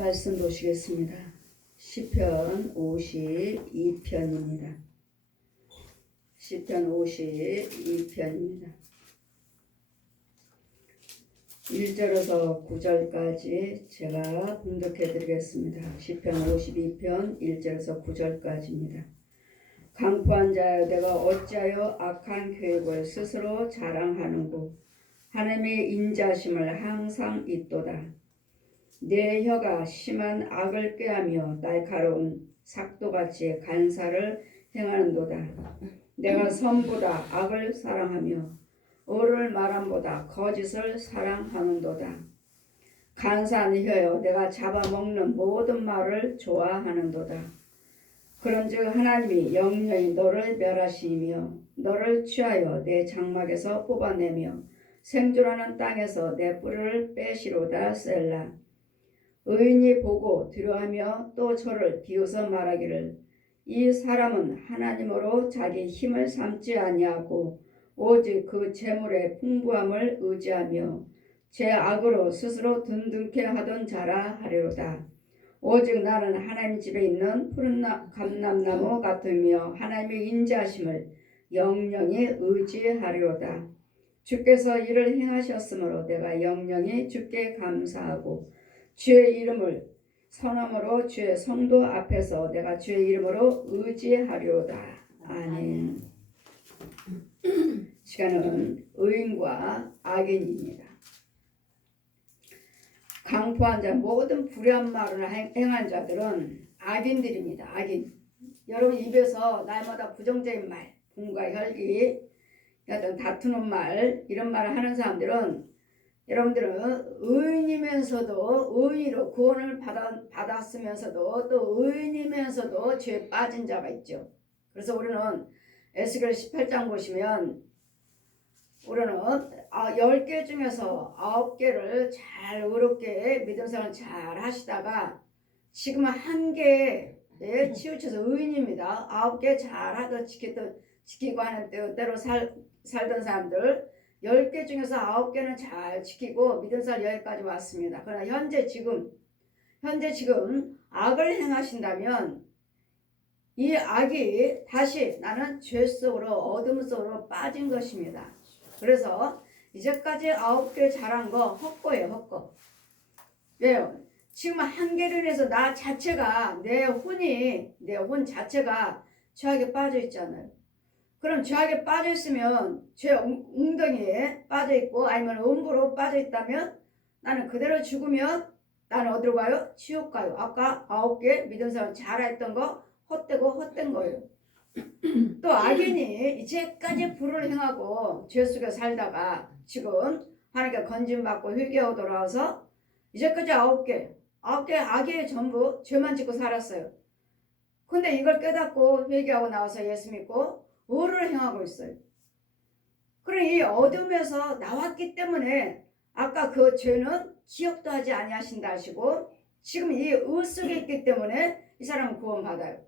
말씀 보시겠습니다. 시편 52편입니다. 시편 52편입니다. 1절에서 9절까지 제가 봉독해 드리겠습니다. 시편 52편 1절에서 9절까지입니다. 강포한 자여, 내가 어찌하여 악한 계획을 스스로 자랑하는고? 하나님의 인자심을 항상 잊도다. 내 혀가 심한 악을 꾀하며 날카로운 삭도같이 간사를 행하는도다. 내가 선보다 악을 사랑하며 의를 말함보다 거짓을 사랑하는도다. 간사한 혀여, 내가 잡아먹는 모든 말을 좋아하는도다. 그런즉 하나님이 영영이 너를 멸하시며 너를 취하여 내 장막에서 뽑아내며 생존하는 땅에서 내 뿔을 빼시로다. 셀라. 의인이 보고 두려워하며 또 저를 비웃어 말하기를, 이 사람은 하나님으로 자기 힘을 삼지 아니하고 오직 그 재물의 풍부함을 의지하며 제 악으로 스스로 든든케 하던 자라 하리로다. 오직 나는 하나님 집에 있는 푸른 감람나무 같으며 하나님의 인자하심을 영영히 의지하리로다. 주께서 이를 행하셨으므로 내가 영영히 주께 감사하고 주의 이름을 선함으로 주의 성도 앞에서 내가 주의 이름으로 의지하리로다. 아멘. 시간은 의인과 악인입니다. 강포한 자, 모든 불의한 말을 행한 자들은 악인들입니다. 악인. 여러분 입에서 날마다 부정적인 말, 분과 혈기, 어떤 다투는 말, 이런 말을 하는 사람들은, 여러분들은 의인이면서도 의인으로 구원을 받았으면서도 또 의인이면서도 죄에 빠진 자가 있죠. 그래서 우리는 에스겔 18장 보시면 우리는 10개 중에서 9개를 잘 의롭게 믿음 생활 잘 하시다가 지금은 1개에 치우쳐서 의인입니다. 9개 잘 하던 지키고 하는 때로 살던 사람들 10개 중에서 9개는 잘 지키고 믿음 생활 여기까지 왔습니다. 그러나 현재 지금 악을 행하신다면 이 악이 다시 나는 죄 속으로 어둠 속으로 빠진 것입니다. 그래서 이제까지 9개 잘한 거 헛거예요. 헛거. 왜요? 지금 1개를 해서 나 자체가 내 혼 자체가 죄악에 빠져 있잖아요. 그럼 죄악에 빠져 있으면 죄 웅덩이에 빠져 있고 아니면 음부로 빠져 있다면 나는 그대로 죽으면 나는 어디로 가요? 지옥 가요. 아까 9개 믿음 생활 잘했던 거 헛된 거예요. 또 악인이 이제까지 불을 행하고 죄 속에 살다가 지금 하나님께 건진받고 회개하고 돌아와서 이제까지 9개 악의 전부 죄만 짓고 살았어요. 근데 이걸 깨닫고 회개하고 나와서 예수 믿고 의를 행하고 있어요. 그럼 이 어둠에서 나왔기 때문에 아까 그 죄는 기억도 하지 아니하신다 하시고 지금 이 의 속에 있기 때문에 이 사람은 구원받아요.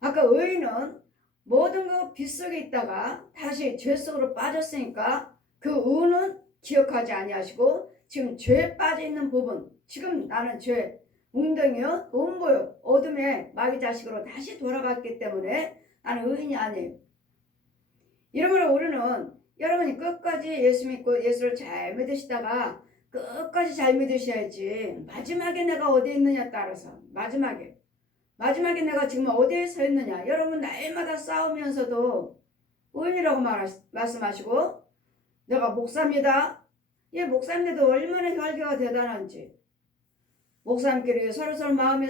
아까 의인은 모든 그 빛 속에 있다가 다시 죄 속으로 빠졌으니까 그 의는 기억하지 아니하시고 지금 죄에 빠져 있는 부분, 지금 나는 죄 웅덩이요, 음보요, 어둠의 마귀 자식으로 다시 돌아갔기 때문에 나는 의인이 아니에요. 이러므로 우리는 여러분이 끝까지 예수 믿고 예수를 잘 믿으시다가 끝까지 잘 믿으셔야지. 마지막에 내가 어디에 있느냐 따라서 마지막에 내가 지금 어디에 서 있느냐. 여러분 날마다 싸우면서도 의인이라고 말씀하시고 내가 목사입니다. 예, 목사님들도 얼마나 혈기가 대단한지. 목사님끼리 서로 마음이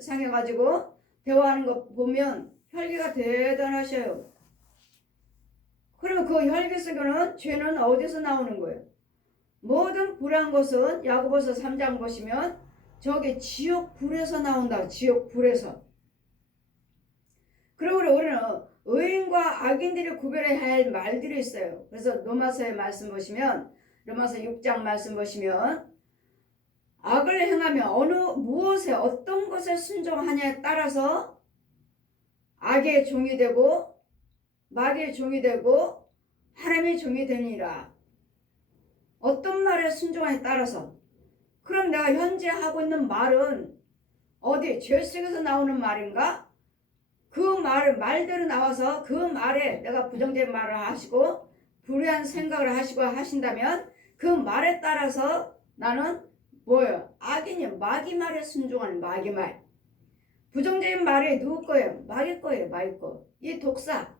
상해가지고 대화하는 거 보면 혈기가 대단하셔요. 그러면 그 혈기 속에는 죄는 어디서 나오는 거예요? 모든 불의한 것은 야고보서 3장 보시면 저게 지옥 불에서 나온다. 지옥 불에서. 그리고 우리는 의인과 악인들이 구별해야 할 말들이 있어요. 그래서 로마서의 말씀 보시면 로마서 6장 말씀 보시면 악을 행하며 무엇에 어떤 것에 순종하냐에 따라서 악의 종이 되고 마귀의 종이 되고 하나님의 종이 되니라. 어떤 말에 순종하냐에 따라서. 그럼 내가 내가 현재 하고 있는 말은 어디 죄 속에서 나오는 말인가? 그 말대로 나와서 그 말에 내가 부정적인 말을 하시고 불의한 생각을 하시고 하신다면 그 말에 따라서 나는 뭐예요? 악인이 마귀 말에 순종하는 마귀 말. 부정적인 말이 누구 거예요? 마귀 거예요. 마귀 거. 이 독사,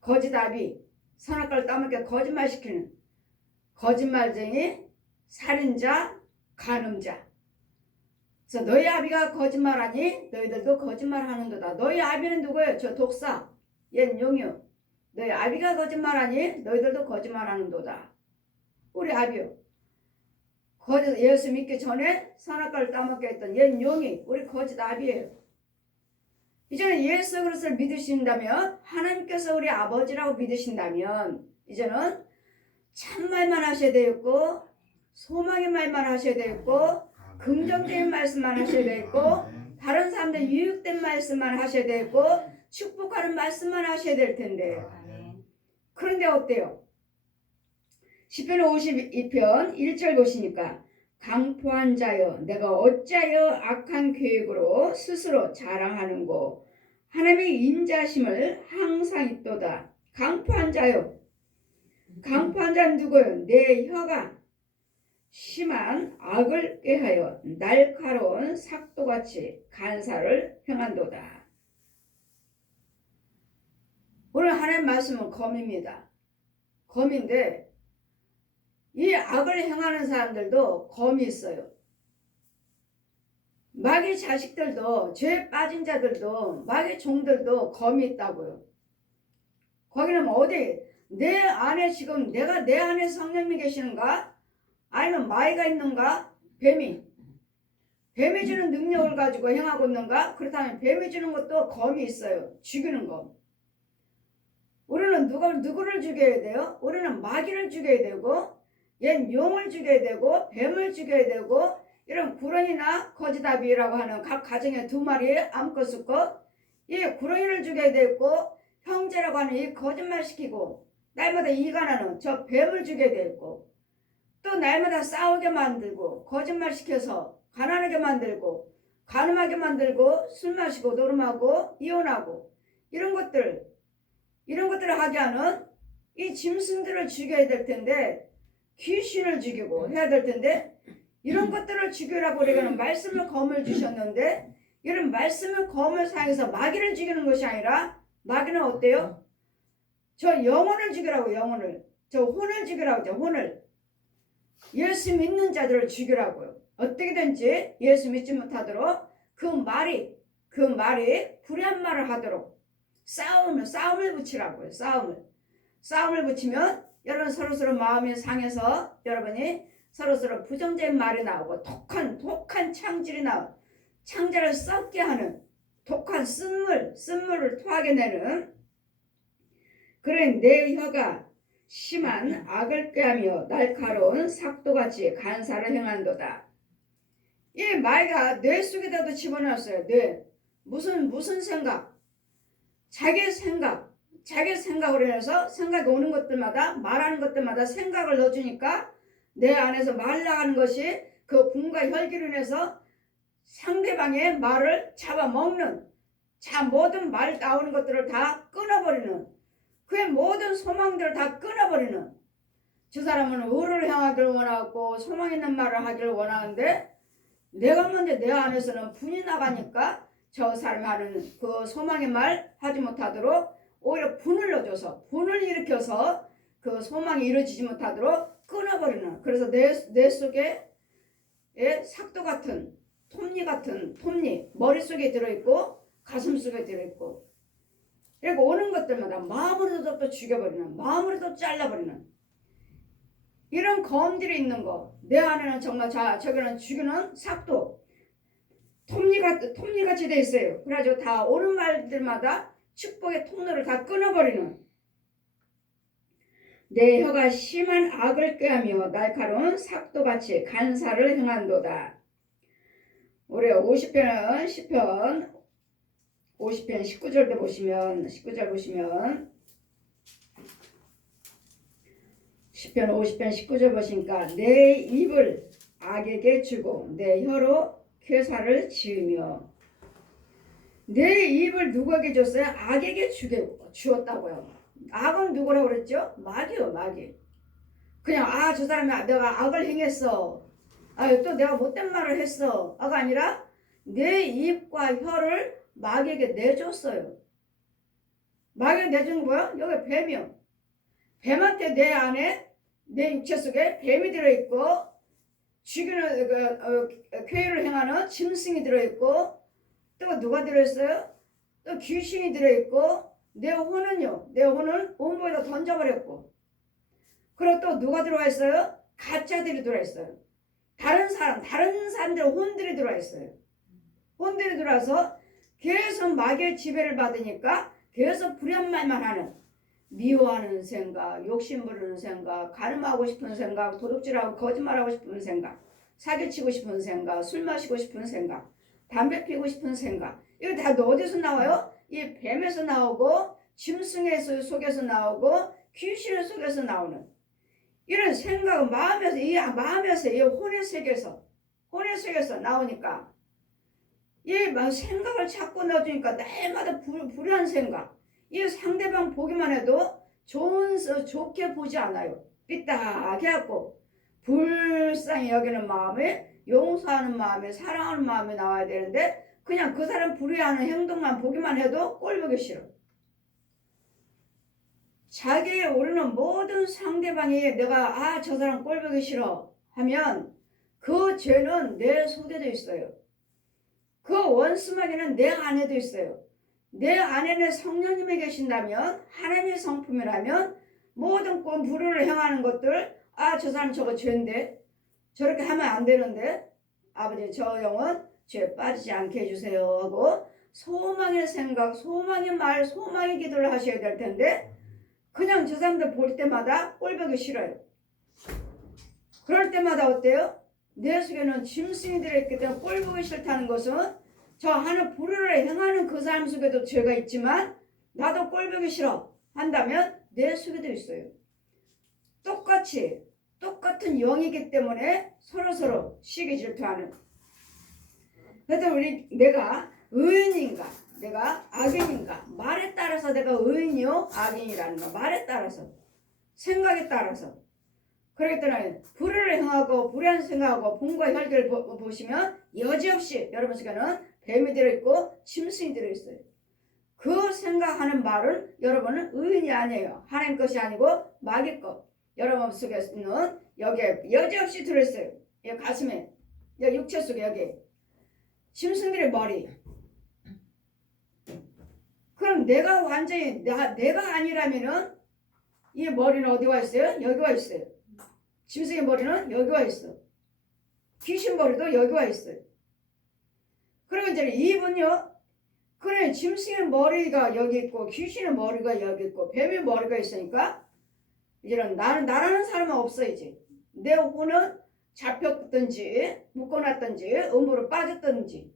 거짓아비, 선악과를 따먹게 거짓말시키는 거짓말쟁이, 살인자, 간음자. 그래서 너희 아비가 거짓말하니 너희들도 거짓말하는도다. 너희 아비는 누구예요? 저 독사, 얘는 용유. 너희 아비가 거짓말하니 너희들도 거짓말하는도다. 우리 아비요. 예수 믿기 전에 선악과를 따먹게 했던 얘는 용이 우리 거짓 아비예요. 이제는 예수 그리스도를 믿으신다면 하나님께서 우리 아버지라고 믿으신다면 이제는 참말만 하셔야 되겠고 소망의 말만 하셔야 되겠고 긍정적인 말씀만 하셔야 되겠고 다른 사람들 유익된 말씀만 하셔야 되겠고 축복하는 말씀만 하셔야 될 텐데 그런데 어때요? 시편 52편 1절 보시니까 강포한 자여 내가 어찌하여 악한 계획으로 스스로 자랑하는고 하나님의 인자심을 항상 있도다. 강포한 자여 강포한 자는 누구예요? 내 혀가 심한 악을 꾀하여 날카로운 삭도같이 간사를 행한도다. 오늘 하나님 말씀은 검입니다. 검인데 이 악을 행하는 사람들도 검이 있어요. 마귀 자식들도 죄에 빠진 자들도 마귀 종들도 검이 있다고요. 거기는 어디 내 안에 지금 내가 내 안에 성령님이 계시는가? 아니면 마귀가 있는가? 뱀이 주는 능력을 가지고 행하고 있는가? 그렇다면 뱀이 주는 것도 검이 있어요. 죽이는 거. 우리는 누구를 죽여야 돼요? 우리는 마귀를 죽여야 되고 얜 용을 죽여야 되고 뱀을 죽여야 되고 이런 구렁이나 거짓아비라고 하는 각 가정의 두 마리의 암컷 것, 이 구렁이를 죽여야 되고 형제라고 하는 이 거짓말 시키고 날마다 이간하는 저 뱀을 죽여야 되고 또 날마다 싸우게 만들고 거짓말 시켜서 가난하게 만들고 간음하게 만들고 술 마시고 노름하고 이혼하고 이런 것들을 하게 하는 이 짐승들을 죽여야 될 텐데 귀신을 죽이고 해야 될 텐데 이런 것들을 죽이라고 우리가 말씀을 검을 주셨는데 이런 말씀을 검을 사용해서 마귀를 죽이는 것이 아니라 마귀는 어때요? 저 영혼을 죽이라고 영혼을 저 혼을 죽이라고 저 혼을 예수 믿는 자들을 죽이라고요. 어떻게든지 예수 믿지 못하도록 그 말이 불의한 말을 하도록 싸움을 붙이라고요. 싸움을 붙이면 여러분 서로서로 마음이 상해서 여러분이 서로서로 부정적인 말이 나오고 독한 창질이 나오고 창자를 썩게 하는 독한 쓴물을 토하게 내는 그래 내 혀가 심한 악을 꾀하며 날카로운 삭도같이 간사를 행한도다. 이 마귀가 뇌 속에다도 집어넣었어요. 뇌 무슨 생각 자기 생각으로 해서 생각이 오는 것들마다 말하는 것들마다 생각을 넣어주니까 내 안에서 말 나가는 것이 그 분과 혈기로 인해서 상대방의 말을 잡아먹는 모든 말 나오는 것들을 다 끊어버리는 그의 모든 소망들을 다 끊어버리는 저 사람은 의를 향하기를 원하고 소망 있는 말을 하기를 원하는데 내가 먼저 내 안에서는 분이 나가니까 저 사람이 하는 그 소망의 말 하지 못하도록 오히려 분을 일으켜서 그 소망이 이루어지지 못하도록 끊어버리는 그래서 내 속에 삭도 같은 톱니 머릿속에 들어있고 가슴 속에 들어있고 그리고 오는 것들마다 마음으로도 또 죽여버리는 마음으로도 잘라버리는 이런 검들이 있는 거 내 안에는 정말 저기는 죽이는 삭도 톱니같이 돼 있어요. 그래가지고 다 오는 말들마다 축복의 통로를 다 끊어버리는 내 혀가 심한 악을 꾀하며 날카로운 삭도같이 간사를 행한도다. 우리 50편 19절 보시면 10편 50편 19절 보시니까 내 입을 악에게 주고 내 혀로 괴사를 지으며. 내 입을 누구에게 줬어요? 악에게 주었다고요. 악은 누구라고 그랬죠? 마귀요, 마귀. 그냥 저 사람이 내가 악을 행했어. 또 내가 못된 말을 했어. 가 아니라 내 입과 혀를 마귀에게 내줬어요. 마귀에게 내준 거야? 여기 뱀이요. 뱀한테 내 안에 내 육체 속에 뱀이 들어있고 죽이는 쾌유를 행하는 짐승이 들어있고 또 누가 들어있어요? 또 귀신이 들어있고 내 혼은요. 내 혼은 온몸에다 던져버렸고 그리고 또 누가 들어와 있어요? 가짜들이 들어와 있어요. 다른 사람들 혼들이 들어와 있어요. 혼들이 들어와서 계속 마귀의 지배를 받으니까 계속 불의한 말만 하는 미워하는 생각, 욕심 부르는 생각, 가늠하고 싶은 생각, 도둑질하고 거짓말하고 싶은 생각, 사기치고 싶은 생각, 술 마시고 싶은 생각, 담배 피우고 싶은 생각. 이거 다 어디서 나와요? 이 뱀에서 나오고 짐승의 속에서 나오고 귀신의 속에서 나오는 이런 생각은 마음에서 이 혼의 세계에서 나오니까 이 생각을 자꾸 넣어주니까 날마다 불안한 생각. 이 상대방 보기만 해도 좋게 보지 않아요. 삐딱하게 해갖고 불쌍히 여기는 마음에 용서하는 마음에 사랑하는 마음에 나와야 되는데 그냥 그 사람 불의하는 행동만 보기만 해도 꼴보기 싫어. 자기의 오르는 모든 상대방이 내가 저 사람 꼴보기 싫어 하면 그 죄는 내 속에도 있어요. 그 원수마귀는 내 안에도 있어요. 내 안에는 성령님이 계신다면 하나님의 성품이라면 모든 불의를 행하는 것들 저 사람 저거 죄인데 저렇게 하면 안 되는데 아버지 저 영혼 죄 빠지지 않게 해주세요 하고 소망의 생각, 소망의 말, 소망의 기도를 하셔야 될 텐데 그냥 저 사람들 볼 때마다 꼴보기 싫어요. 그럴 때마다 어때요? 내 속에는 짐승이 들어있기 때문에 꼴보기 싫다는 것은 저 하는 불의를 행하는 그 사람 속에도 죄가 있지만 나도 꼴보기 싫어 한다면 내 속에도 있어요. 똑같은 영이기 때문에 서로 시기 질투하는. 그래서 내가 의인인가 내가 악인인가 말에 따라서 내가 의인이요 악인이라는 거 말에 따라서 생각에 따라서. 그렇기 때문에 불의를 행하고 불의한 생각하고 봄과 혈기를 보시면 여지없이 여러분 속에는 뱀이 들어있고 짐승이 들어있어요. 그 생각하는 말은 여러분은 의인이 아니에요. 하나님 것이 아니고 마귀 것. 여러분 속에는 여기에 여지없이 들어있어요. 이 가슴에 여기 육체 속에 여기 짐승들의 머리. 그럼 내가 완전히 내가 아니라면은 이 머리는 어디 와 있어요? 여기 와 있어요. 짐승의 머리는 여기 와 있어. 귀신 머리도 여기 와 있어요. 그리고 이제 입은요. 그래 짐승의 머리가 여기 있고 귀신의 머리가 여기 있고 뱀의 머리가 있으니까 이제는 나라는 사람은 없어 이제. 내 혼은 잡혔든지 묶어놨든지 음으로 빠졌든지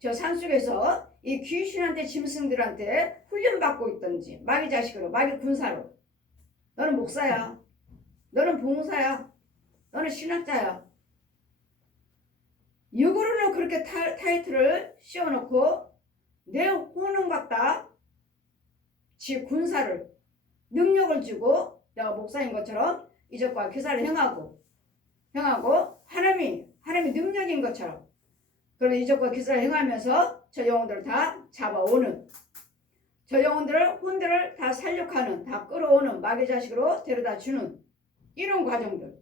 저 산속에서 이 귀신한테 짐승들한테 훈련받고 있든지 마귀 자식으로 마귀 군사로 너는 목사야. 너는 봉사야. 너는 신학자야. 육으로는 그렇게 타이틀을 씌워놓고 내 혼은 갖다 지 군사를 능력을 주고 내가 목사인 것처럼 이적과 기사를 행하고 하나님이 능력인 것처럼 그런 이적과 기사를 행하면서 저 영혼들을 다 잡아오는 저 영혼들을 혼들을 다 살육하는 다 끌어오는 마귀 자식으로 데려다 주는 이런 과정들.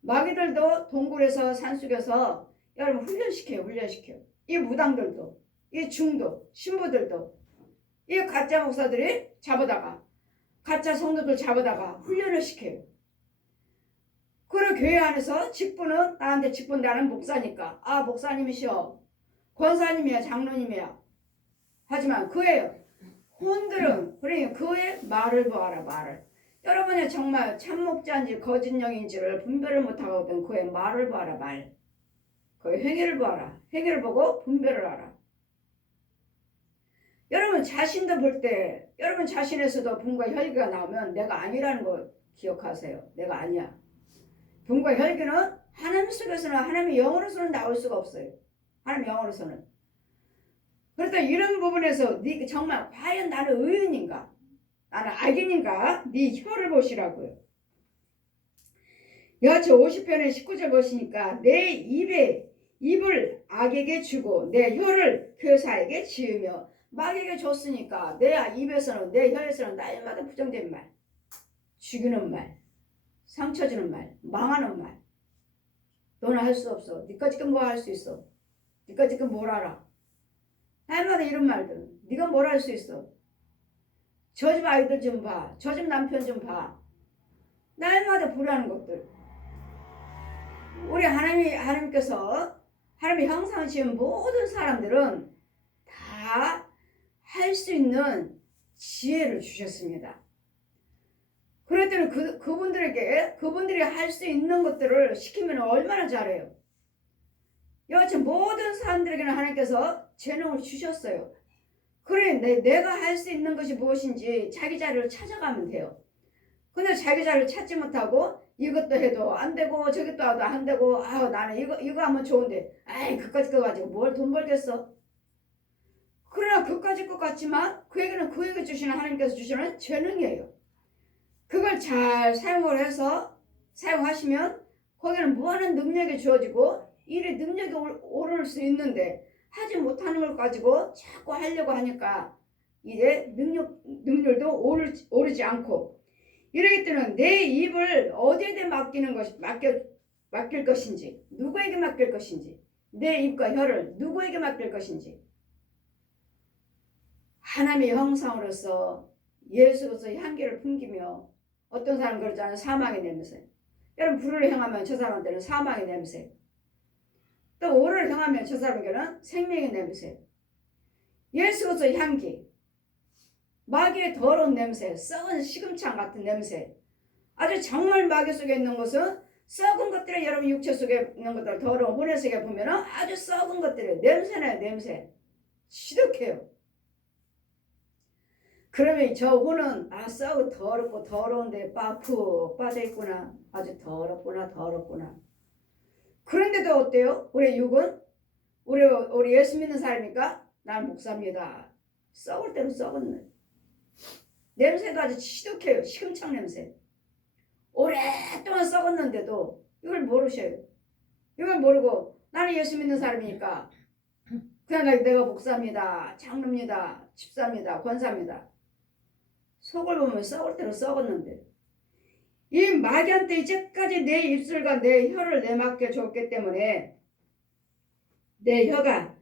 마귀들도 동굴에서 산속에서 여러분 훈련시켜요. 이 무당들도 이 중도 신부들도 이 가짜 목사들이 잡아다가 가짜 성도들 잡아다가 훈련을 시켜요. 그리고 교회 안에서 직분은 나한테 직분 나는 목사니까 목사님이시여 권사님이야 장로님이야 하지만 그의 혼들은 그러니까 그의 말을 보아라 말을. 여러분이 정말 참목자인지 거짓령인지를 분별을 못하거든. 그의 말을 보아라 말. 그의 행위를 보아라. 행위를 보고 분별을 하라. 여러분 자신도 볼 때 여러분 자신에서도 분과 혈기가 나오면 내가 아니라는 거 기억하세요. 내가 아니야. 분과 혈기는 하나님 속에서는 하나님의 영으로서는 나올 수가 없어요. 하나님 영으로서는. 그렇다 이런 부분에서 네 정말 과연 나는 의인인가? 나는 악인인가? 네 혀를 보시라고요. 여하튼 50편의 19절 보시니까 내 입을 악에게 주고 내 혀를 교사에게 지으며 마귀에게 줬으니까 내 입에서는 내 혀에서는 날마다 부정된 말, 죽이는 말, 상처 주는 말, 망하는 말. 너는 할 수 없어. 니까 지금 뭐 할 수 있어? 니까 지금 뭘 알아? 날마다 이런 말들. 네가 뭘 할 수 있어? 저 집 아이들 좀 봐. 저 집 남편 좀 봐. 날마다 불하는 것들. 우리 하나님께서 하나님의 형상을 지은 모든 사람들은 다 할 수 있는 지혜를 주셨습니다. 그럴 때는 그분들이 할 수 있는 것들을 시키면 얼마나 잘해요. 여하튼 모든 사람들에게는 하나님께서 재능을 주셨어요. 그래 내가 할 수 있는 것이 무엇인지 자기 자리를 찾아가면 돼요. 근데 자기 자리를 찾지 못하고 이것도 해도 안 되고 저것도 해도 안 되고 나는 이거 하면 좋은데 그까짓 거 가지고 뭘 돈 벌겠어. 그러나 그까짓 것 같지만 그에게는 그에게 주시는 하나님께서 주시는 재능이에요. 그걸 잘 사용을 해서 사용하시면 거기는 무한한 능력이 주어지고 일의 능력이 오를 수 있는데 하지 못하는 걸 가지고 자꾸 하려고 하니까 일의 능률도 오르지 않고 이러기 때문에 내 입을 어디에다 맡길 것인지 누구에게 맡길 것인지 내 입과 혀를 누구에게 맡길 것인지 하나님의 형상으로서 예수로서 향기를 풍기며 어떤 사람 그러잖아요. 사망의 냄새. 여러분 불을 행하면 저 사람한테는 사망의 냄새. 또 오를 행하면 저 사람에게는 생명의 냄새. 예수로서 향기. 마귀의 더러운 냄새. 썩은 시금창 같은 냄새. 아주 정말 마귀 속에 있는 것은 썩은 것들이 여러분 육체 속에 있는 것들 더러운 혼의 속에 보면 아주 썩은 것들이 냄새나요. 냄새. 지독해요. 그러면 저 혼은 썩고 더럽고 더러운데 푹 빠져있구나. 아주 더럽구나. 그런데도 어때요? 우리 육은? 우리 예수 믿는 사람이니까 난 목사입니다. 썩을 대로 썩었네. 냄새도 아주 지독해요. 시금창 냄새. 오랫동안 썩었는데도 이걸 모르셔요. 이걸 모르고 나는 예수 믿는 사람이니까 그냥 내가 목사입니다. 장로입니다. 집사입니다. 권사입니다. 속을 보면 썩을 대로 썩었는데 이 마귀한테 이제까지 내 입술과 내 혀를 내맡겨 줬기 때문에 내 혀가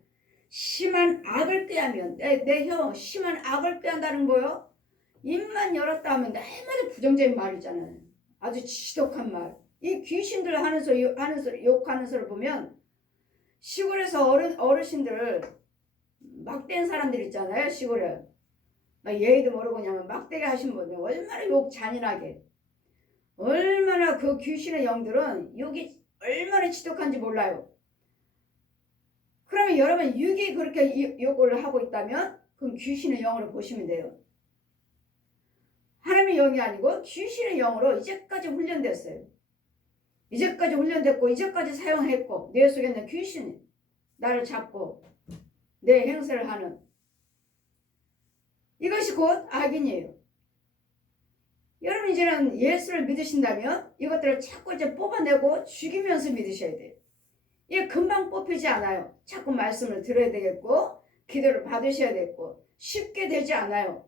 심한 악을 꾀하면 내 혀 심한 악을 꾀한다는 거요. 입만 열었다 하면 날마다 부정적인 말이잖아요. 아주 지독한 말. 이 귀신들 하는 소리 욕하는 소리 보면 시골에서 어르신들 막대한 사람들 있잖아요. 시골에 예의도 모르고 그냥 막대게 하신 분들 얼마나 욕 잔인하게 얼마나 그 귀신의 영들은 욕이 얼마나 지독한지 몰라요. 그러면 여러분 육이 그렇게 욕을 하고 있다면 그럼 귀신의 영으로 보시면 돼요. 하나님의 영이 아니고 귀신의 영으로 이제까지 훈련됐어요. 이제까지 훈련됐고 이제까지 사용했고 내 속에 있는 귀신이 나를 잡고 내 행세를 하는 이것이 곧 악인이에요. 여러분 이제는 예수를 믿으신다면 이것들을 자꾸 이제 뽑아내고 죽이면서 믿으셔야 돼요. 이게 금방 뽑히지 않아요. 자꾸 말씀을 들어야 되겠고 기도를 받으셔야 되겠고 쉽게 되지 않아요.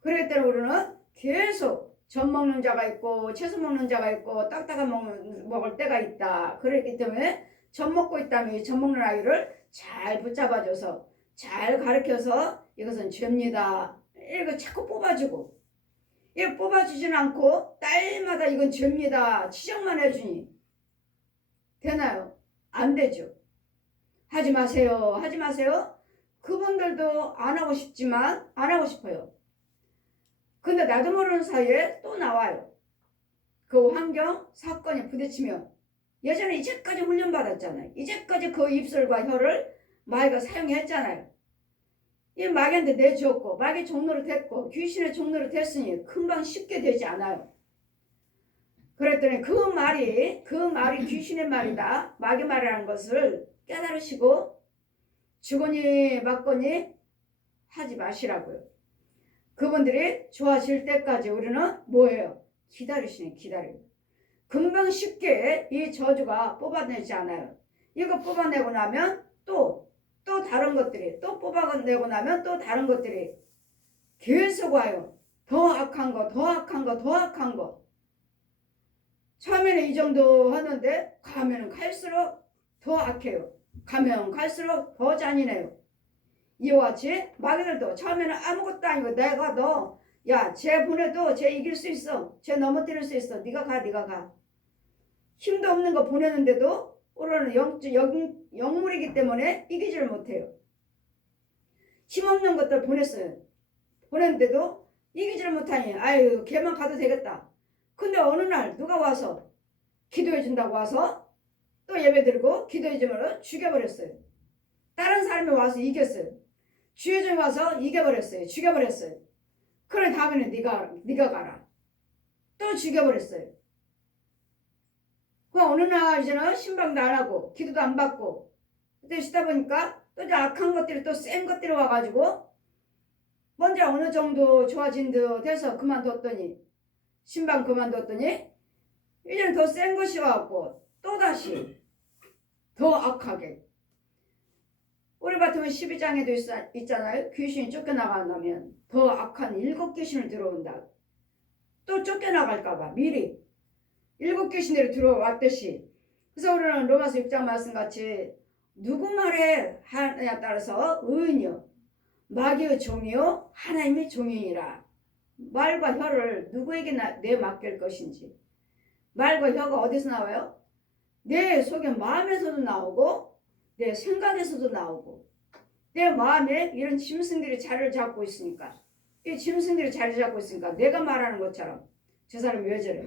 그렇기 때문에 우리는 계속 젖 먹는 자가 있고 채소 먹는 자가 있고 딱딱한 먹을 때가 있다. 그렇기 때문에 젖 먹고 있다면 젖 먹는 아이를 잘 붙잡아줘서 잘 가르쳐서 이것은 죄입니다. 이거 자꾸 뽑아주고 이거 뽑아주지는 않고 딸마다 이건 죄입니다. 지적만 해주니 되나요? 안 되죠. 하지 마세요. 그분들도 안 하고 싶지만 안 하고 싶어요. 근데 나도 모르는 사이에 또 나와요. 그 환경 사건에 부딪히면 예전에 이제까지 훈련받았잖아요. 이제까지 그 입술과 혀를 마귀가 사용했잖아요. 이 마귀한테 내주었고 마귀 종로로 됐고 귀신의 종로로 됐으니 금방 쉽게 되지 않아요. 그랬더니 그 말이 귀신의 말이다. 마귀 말이라는 것을 깨달으시고 주거니 받거니 하지 마시라고요. 그분들이 좋아질 때까지 우리는 뭐예요? 기다리고. 금방 쉽게 이 저주가 뽑아내지 않아요. 이거 뽑아내고 나면 또 다른 것들이 또 뽑아내고 나면 또 다른 것들이 계속 와요. 더 악한 거. 처음에는 이 정도 하는데 가면 갈수록 더 악해요. 가면 갈수록 더 잔인해요. 이와 같이 마귀들도 처음에는 아무것도 아니고 내가 쟤 보내도 쟤 이길 수 있어. 쟤 넘어뜨릴 수 있어. 네가 가. 힘도 없는 거 보내는데도 우리는 영물이기 때문에 이기지를 못해요. 힘없는 것들 보냈는데도 이기지를 못하니 아유 걔만 가도 되겠다. 근데 어느 날 누가 와서 기도해 준다고 와서 또 예배 드리고 기도해 주면 죽여버렸어요. 다른 사람이 와서 이겼어요. 주여정이 와서 이겨버렸어요. 죽여버렸어요. 그래 다음에는 네가 가라. 또 죽여버렸어요. 그 어느 날 이제는 신방도 안 하고 기도도 안 받고 그러시다 보니까 또 이제 악한 것들이 또 센 것들이 와가지고 먼저 어느 정도 좋아진 듯 해서 그만뒀더니 신방 그만뒀더니 이제는 더 센 것이 와갖고 또다시 더 악하게 우리 같으면 12장에도 있잖아요. 귀신이 쫓겨나간다면 더 악한 7귀신을 들어온다. 또 쫓겨나갈까봐 미리 7귀신들이 들어왔듯이 그래서 우리는 로마서 6장 말씀같이 누구 말에 하느냐에 따라서 의인이요 마귀의 종이요 하나님의 종이니라. 말과 혀를 누구에게 내맡길 것인지. 말과 혀가 어디서 나와요? 내 속에 마음에서도 나오고 내 생각에서도 나오고 내 마음에 이런 짐승들이 자리를 잡고 있으니까 이 짐승들이 자리 잡고 있으니까 내가 말하는 것처럼 저 사람이 왜 저래?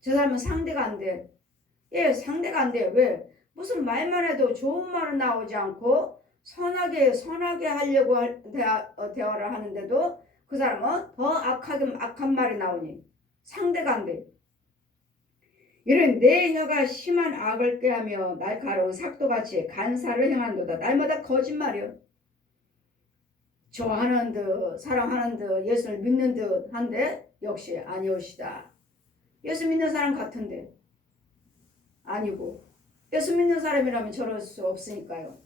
저 사람은 상대가 안 돼. 예, 상대가 안 돼. 왜? 무슨 말만 해도 좋은 말은 나오지 않고 선하게 하려고 대화를 하는데도 그 사람은 더 악한 말이 나오니 상대가 안 돼. 이런 내 혀가 심한 악을 꾀하며 날카로운 삭도같이 간사를 행한도다. 날마다 거짓말이요. 좋아하는 듯 사랑하는 듯 예수를 믿는 듯 한데 역시 아니오시다. 예수 믿는 사람 같은데 아니고 예수 믿는 사람이라면 저럴 수 없으니까요.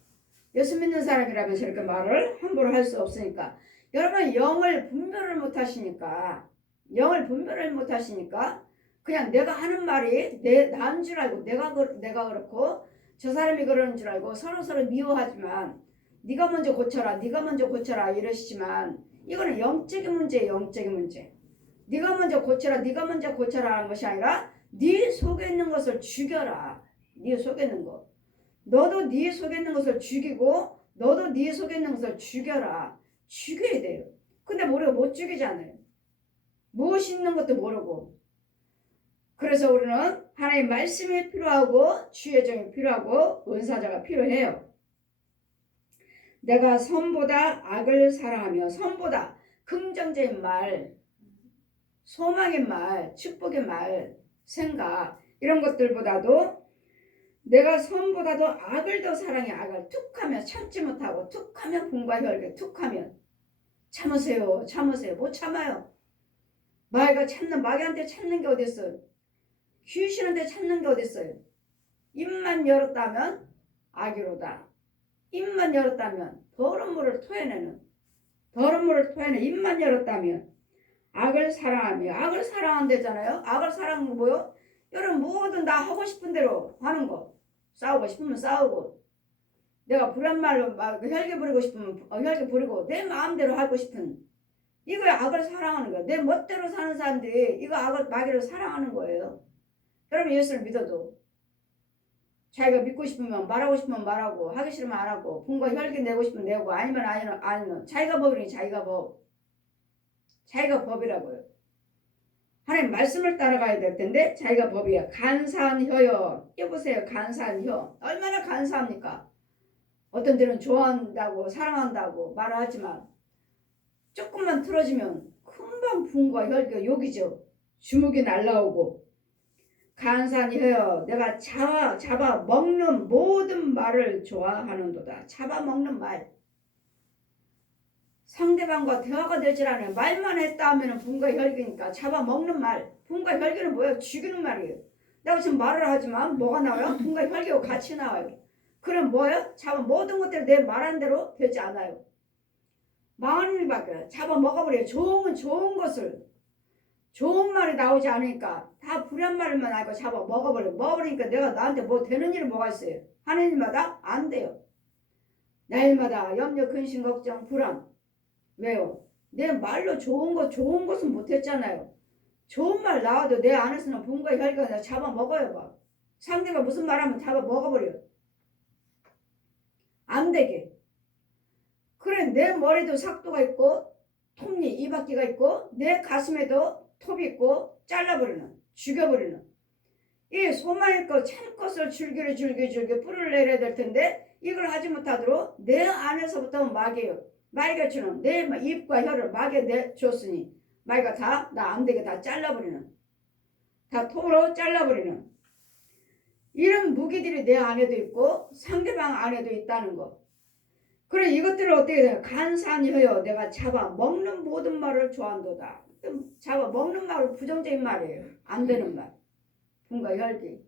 예수 믿는 사람이라면 저렇게 말을 함부로 할 수 없으니까 여러분 영을 분별을 못하시니까 그냥 내가 하는 말이 나인 줄 알고 내가 그렇고 저 사람이 그러는 줄 알고 서로 미워하지만 네가 먼저 고쳐라 이러시지만 이거는 영적인 문제예요. 네가 먼저 고쳐라 하는 것이 아니라 네 속에 있는 것을 죽여라. 네 속에 있는 거. 너도 네 속에 있는 것을 죽이고 너도 네 속에 있는 것을 죽여라. 죽여야 돼요. 근데 모르고 못 죽이잖아요. 무엇이 있는 것도 모르고. 그래서 우리는 하나님의 말씀이 필요하고 주의 정이 필요하고 은사자가 필요해요. 내가 선보다 악을 사랑하며 선보다 긍정적인 말, 소망의 말, 축복의 말, 생각 이런 것들보다도 내가 선보다도 악을 더 사랑해. 악을 툭하면 참지 못하고 툭하면 분과 혈기 툭하면 참으세요. 못 참아요. 마귀한테 참는 게 어딨어요. 귀신한테 참는 게 어딨어요. 입만 열었다면 악이로다. 입만 열었다면 더러운 물을 토해내는 입만 열었다면 악을 사랑한대잖아요. 악을 사랑하는 거 뭐요? 여러분 뭐든 나 하고 싶은 대로 하는 거. 싸우고 싶으면 싸우고 내가 불한 말로 막 혈기 부리고 싶으면 혈기 부리고 내 마음대로 하고 싶은 이거야 악을 사랑하는 거야. 내 멋대로 사는 사람들이 이거 악을 마귀를 사랑하는 거예요. 여러분 예수를 믿어도 자기가 믿고 싶으면 말하고 싶으면 말하고 하기 싫으면 안 하고 분과 혈기 내고 싶으면 내고 아니면 아니면 자기가 법이니 자기가 법이라고요. 하나님 말씀을 따라가야 될 텐데 자기가 법이야. 간사한 혀요. 여보세요. 간사한 혀. 얼마나 간사합니까? 어떤 데는 좋아한다고 사랑한다고 말을 하지만 조금만 틀어지면 금방 분과 혈기가 욕이죠. 주먹이 날라오고 간산히 하여 내가 잡아 먹는 모든 말을 좋아하는도다. 잡아먹는 말. 상대방과 대화가 되질 않아요. 말만 했다 하면 분과 혈기니까 잡아먹는 말. 분과 혈기는 뭐예요? 죽이는 말이에요. 내가 지금 말을 하지만 뭐가 나와요? 분과 혈기가 같이 나와요. 그럼 뭐예요? 모든 것들이 내 말한 대로 되지 않아요. 망하는 일밖에 잡아먹어버려요. 좋은 것을. 좋은 말이 나오지 않으니까 다 불의한 말만 하고 잡아먹어버려. 먹어버리니까 내가 나한테 뭐 되는 일이 뭐가 있어요? 하는 일마다 안 돼요. 날마다 염려, 근심, 걱정, 불안. 왜요? 내 말로 좋은 것은 못했잖아요. 좋은 말 나와도 내 안에서는 분과 혈기가 잡아먹어요. 막. 상대가 무슨 말하면 잡아먹어버려요. 안 되게. 그래, 내 머리도 삭도가 있고 톱니 이바퀴가 있고 내 가슴에도 톱이 있고 잘라버리는, 죽여버리는. 이 소망일 것 참 것을 줄기를 뿌리를 내려야 될 텐데 이걸 하지 못하도록 내 안에서부터 마귀예요. 마귀가 주는 내 입과 혀를 마귀에 내줬으니 마귀가 다 나 안 되게 다 잘라버리는, 다 톱으로 잘라버리는 이런 무기들이 내 안에도 있고 상대방 안에도 있다는 거. 그래 이것들을 어떻게 돼요? 간산히 하여 내가 잡아먹는 모든 말을 좋아한도다. 잡아먹는 말은 부정적인 말이에요. 안 되는 말. 분과 혈기.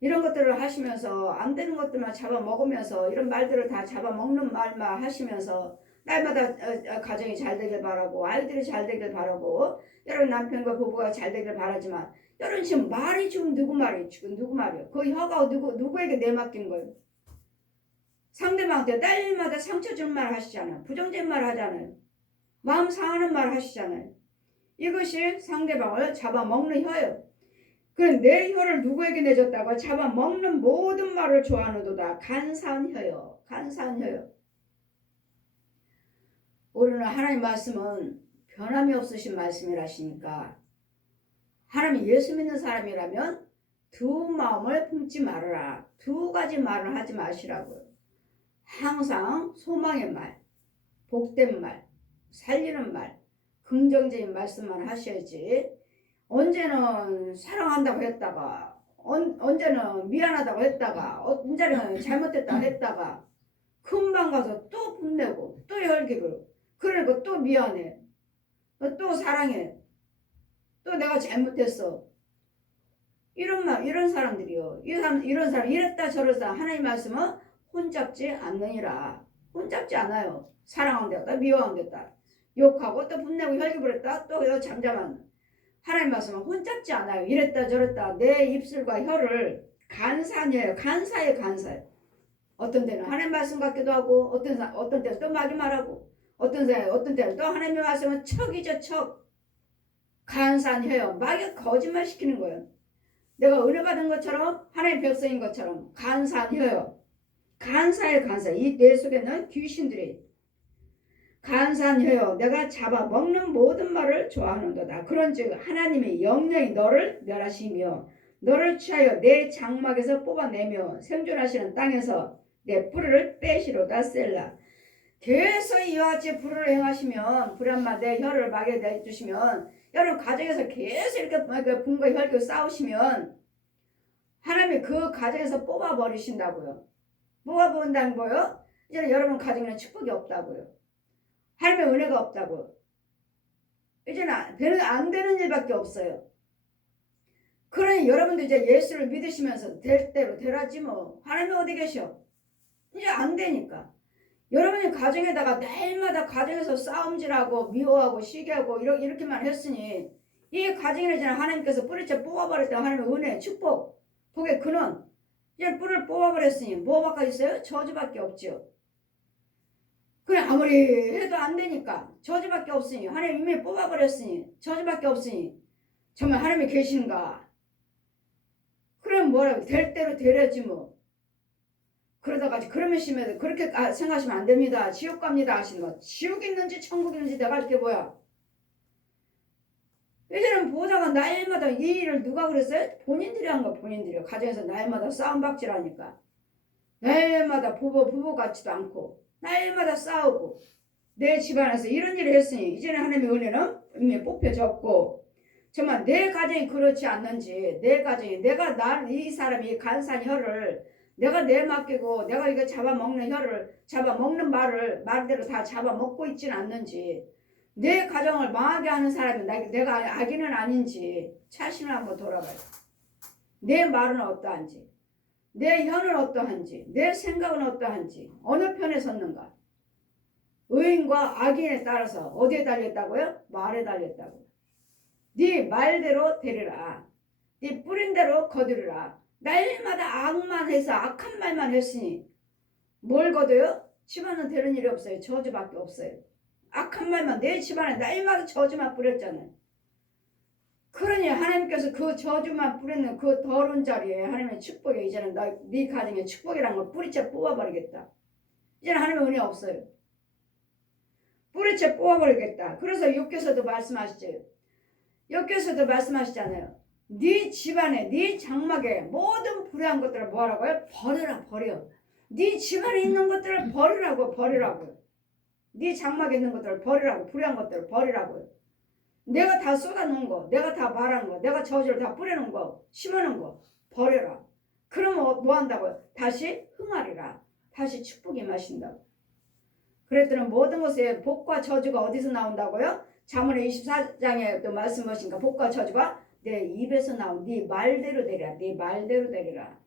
이런 것들을 하시면서 안 되는 것들만 잡아먹으면서 이런 말들을 다 잡아먹는 말만 하시면서 날마다 가정이 잘 되길 바라고 아이들이 잘 되길 바라고 여러분 남편과 부부가 잘 되길 바라지만 여러분 지금 말이 지금 누구 말이에요? 지금 누구 말이에요? 그 혀가 누구에게 내맡긴 거예요? 상대방한테 날마다 상처 주는 말 하시잖아요. 부정적인 말 하잖아요. 마음 상하는 말 하시잖아요. 이것이 상대방을 잡아먹는 혀예요. 그럼 내 혀를 누구에게 내줬다고? 잡아먹는 모든 말을 좋아하는도다. 간산혀요. 간산혀요. 우리는 하나님 말씀은 변함이 없으신 말씀이라시니까 하나님 예수 믿는 사람이라면 두 마음을 품지 말아라. 두 가지 말을 하지 마시라고요. 항상 소망의 말, 복된 말, 살리는 말, 긍정적인 말씀만 하셔야지 언제는 사랑한다고 했다가 언제는 미안하다고 했다가 언제는 잘못했다고 했다가 금방 가서 또 분내고 또 열기고 그러니까 또 미안해 또 사랑해 또 내가 잘못했어 이런 사람들이요. 이런 사람 이랬다 저랬다 하나님 말씀은 혼잡지 않느니라. 혼잡지 않아요. 사랑한댔다 미워한댔다 욕하고 또 분내고 혈기 부렸다 또 잠잠한 하나님 말씀은 혼잡지 않아요. 이랬다 저랬다 내 입술과 혀를 간사해요. 간사해요. 어떤 때는 하나님 말씀 같기도 하고 어떤 때는 또 마귀 말하고 어떤 때는 또 하나님의 말씀은 척이죠 척. 간사해요. 마귀가 거짓말 시키는 거예요. 내가 은혜 받은 것처럼 하나님 백성인 것처럼 간사해요. 간사해. 이 뇌 속에는 귀신들이 간산하여 내가 잡아먹는 모든 말을 좋아하는도다. 그런즉 하나님의 영령이 너를 멸하시며 너를 취하여 내 장막에서 뽑아내며 생존하시는 땅에서 내 뿌리를 빼시로다 셀라. 계속 이와 같이 불을 행하시면 불안만 내 혀를 막에 내주시면 여러분 가정에서 계속 이렇게 분과 혈기로 싸우시면 하나님이 그 가정에서 뽑아버리신다고요. 뽑아본다는 거요? 이제 여러분 가정에는 축복이 없다고요. 하나님의 은혜가 없다고. 이제는 안 되는 일밖에 없어요. 그러니 여러분도 이제 예수를 믿으시면서 될 대로 되라지 뭐. 하나님이 어디 계셔? 이제 안 되니까. 여러분이 가정에다가 날마다 가정에서 싸움질하고 미워하고 시기하고 이렇게만 했으니 이 가정에는 이제 하나님께서 뿌리째 뽑아버렸다. 하나님의 은혜, 축복, 복의 근원. 이제 뿌리를 뽑아버렸으니 뭐밖에 있어요? 저주밖에 없죠. 그래 아무리 해도 안 되니까 저주밖에 없으니 하나님 이미 뽑아버렸으니 저주밖에 없으니 정말 하나님이 계신가? 그럼 뭐라고 될 대로 되려지 뭐. 그러다가 그러면 심해도 그렇게 생각하시면 안 됩니다. 지옥 갑니다 하시는 거. 지옥 있는지 천국 있는지 내가 알게 뭐야. 이제는 보호자가 날마다 이 일을 누가 그랬어요? 본인들이 한 거. 본인들이요. 가정에서 날마다 싸움박질하니까 날마다 부부 같지도 않고 날마다 싸우고 내 집안에서 이런 일을 했으니 이제는 하나님의 은혜는 이미 뽑혀졌고 정말 내 가정이 그렇지 않는지, 내 가정이 내가 이 사람이 간산 혀를 내가 내 맡기고 내가 이거 잡아먹는 혀를 잡아먹는 말대로 다 잡아먹고 있지는 않는지, 내 가정을 망하게 하는 사람이 내가 악인은 아닌지 자신을 한번 돌아봐요. 내 말은 어떠한지, 내 혀는 어떠한지, 내 생각은 어떠한지, 어느 편에 섰는가. 의인과 악인에 따라서 어디에 달렸다고요? 말에 달렸다고요. 네 말대로 되리라. 네 뿌린 대로 거두리라. 날마다 악만 해서 악한 말만 했으니 뭘 거둬요? 집안은 되는 일이 없어요. 저주밖에 없어요. 악한 말만 내 집안에 날마다 저주만 뿌렸잖아요. 그러니 하나님께서 그 저주만 뿌리는 그 더러운 자리에 하나님의 축복에 이제는 네 가정에 축복이라는 걸 뿌리채 뽑아버리겠다. 이제는 하나님의 은혜 없어요. 뿌리채 뽑아버리겠다. 그래서 욥기서도 말씀하시죠. 욥기서도 말씀하시잖아요. 네 집안에 네 장막에 모든 불의한 것들을 뭐하라고요? 버려라, 버려. 네 집안에 있는 것들을 버리라고요. 네 장막에 있는 것들을 버리라고. 불의한 것들을 버리라고요. 내가 다 쏟아놓은 거, 내가 다 말한 거, 내가 저주를 다 뿌려놓은 거, 심어놓은 거 버려라. 그러면 뭐 한다고요? 다시 흥하리라. 다시 축복이 마신다고. 그랬더니 모든 것에 복과 저주가 어디서 나온다고요? 잠언의 24장에 또 말씀하신가? 복과 저주가 내 입에서 나온 네 말대로 되리라. 네 말대로 되리라.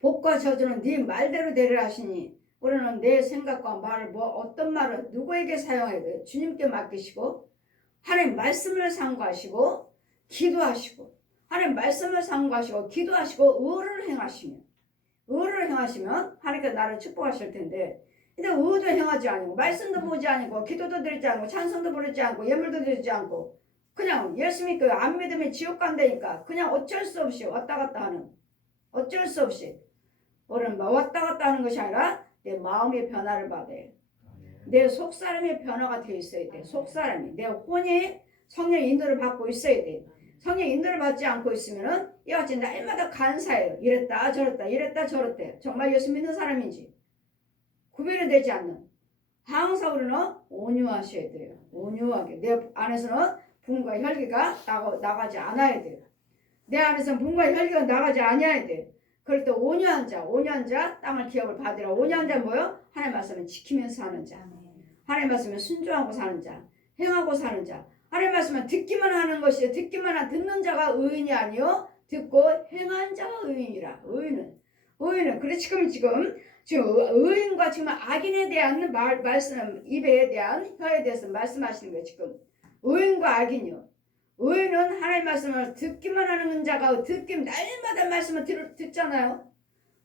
복과 저주는 네 말대로 되리라 하시니 우리는 내 생각과 말을 어떤 말을 누구에게 사용해야 돼요? 주님께 맡기시고 하나님 말씀을 상고하시고 기도하시고 하나님 말씀을 상고하시고 기도하시고 의를 행하시면 하나님께서 나를 축복하실 텐데, 근데 의도 행하지 않고 말씀도 보지 않고 기도도 드리지 않고 찬송도 부르지 않고 예물도 드리지 않고 그냥 예수 믿고 안 믿으면 지옥 간다니까 그냥 어쩔 수 없이 왔다 갔다 하는, 어쩔 수 없이 우리는 왔다 갔다 하는 것이 아니라 내 마음의 변화를 받아요. 내 속사람의 변화가 되어 있어야 돼. 속사람이 내 혼이 성령의 인도를 받고 있어야 돼. 성령의 인도를 받지 않고 있으면은 이와 같이 날마다 간사해요. 이랬다 저랬다 이랬다 저랬다. 정말 예수 믿는 사람인지 구별이 되지 않는. 항상 우리는 온유하셔야 돼요. 온유하게 내 안에서는 분과 혈기가 나가지 않아야 돼요. 내 안에서는 분과 혈기가 나가지 않아야 돼요. 그럴 때 온유한 자 땅을 기업을 받으라. 온유한 자 뭐요? 하나님 말씀을 지키면서 사는 자, 하나님 말씀을 순종하고 사는 자, 행하고 사는 자. 하나님 말씀을 듣기만 하는 것이 듣는 자가 의인이 아니요 듣고 행한 자가 의인이라. 의인은 그래 지금 의인과 지금 악인에 대한 말씀, 입에 대한 혀에 대해서 말씀하시는 거예요. 지금 의인과 악인이요. 의인은 하나님 말씀을 듣기만 하는 자가 날마다 말씀을 듣잖아요.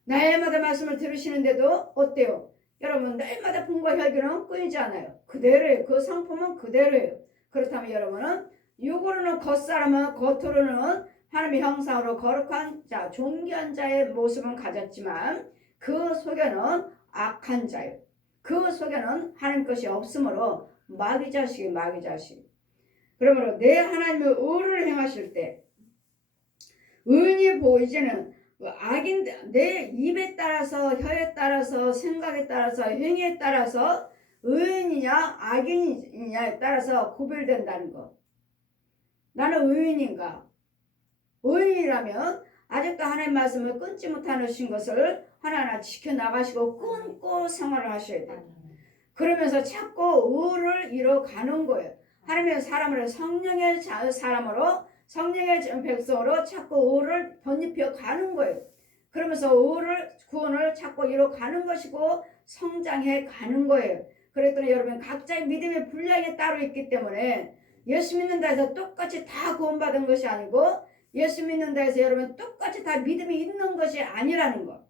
날마다 말씀을 들으시는데도 어때요? 여러분 날마다 분과 혈기는 끊이지 않아요. 그대로예요. 그 성품은 그대로예요. 그렇다면 여러분은 육으로는 겉사람은 겉으로는 하나님의 형상으로 거룩한 자, 존귀한 자의 모습은 가졌지만 그 속에는 악한 자예요. 그 속에는 하나님 것이 없으므로 마귀 자식. 그러므로 내 하나님의 의를 행하실 때 의인이 이제는 악인 내 입에 따라서 혀에 따라서 생각에 따라서 행위에 따라서 의인이냐 악인이냐에 따라서 구별된다는 것. 나는 의인인가? 의인이라면 아직도 하나님 말씀을 끊지 못하신 것을 하나하나 지켜나가시고 끊고 생활을 하셔야 돼요. 그러면서 자꾸 의를 이뤄가는 거예요. 하나님의 사람으로 성령의 사람으로 성령의 백성으로 자꾸 의를 덧입혀 가는 거예요. 그러면서 의를 구원을 자꾸 이뤄가는 것이고 성장해 가는 거예요. 그랬더니 여러분 각자의 믿음의 분량이 따로 있기 때문에 예수 믿는다 해서 똑같이 다 구원받은 것이 아니고 예수 믿는다 해서 여러분 똑같이 다 믿음이 있는 것이 아니라는 거.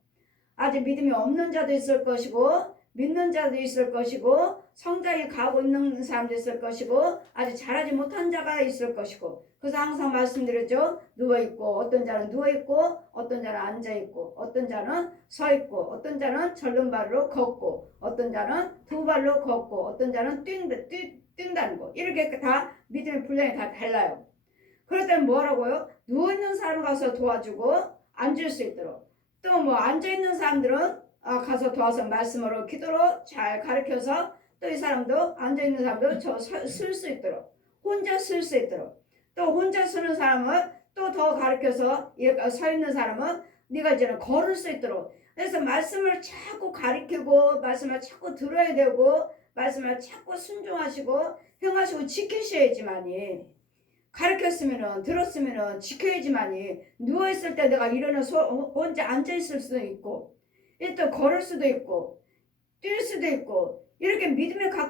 아직 믿음이 없는 자도 있을 것이고 믿는 자도 있을 것이고 성장해 가고 있는 사람도 있을 것이고 아직 자라지 못한 자가 있을 것이고, 그래서 항상 말씀드렸죠. 누워있고 어떤 자는 누워있고 어떤 자는 앉아있고 어떤 자는 서있고 어떤 자는 절름발로 걷고 어떤 자는 두 발로 걷고 어떤 자는 뛴다는 거. 이렇게 다 믿음의 분량이 다 달라요. 그럴 때는 뭐라고요? 누워있는 사람 가서 도와주고 앉을 수 있도록, 또 뭐 앉아있는 사람들은 가서 도와서 말씀으로 기도로 잘 가르쳐서 또 이 사람도 앉아있는 사람도 쓸 수 있도록 혼자 쓸 수 있도록 또 혼자 서는 사람은 또 더 가르쳐서 서 있는 사람은 네가 이제는 걸을 수 있도록. 그래서 말씀을 자꾸 가르치고 말씀을 자꾸 들어야 되고 말씀을 자꾸 순종하시고 행하시고 지키셔야지만이, 가르쳤으면은 들었으면은 지켜야지만이, 누워있을 때 내가 일어나 혼자 앉아있을 수도 있고 또 걸을 수도 있고 뛸 수도 있고 이렇게 믿음의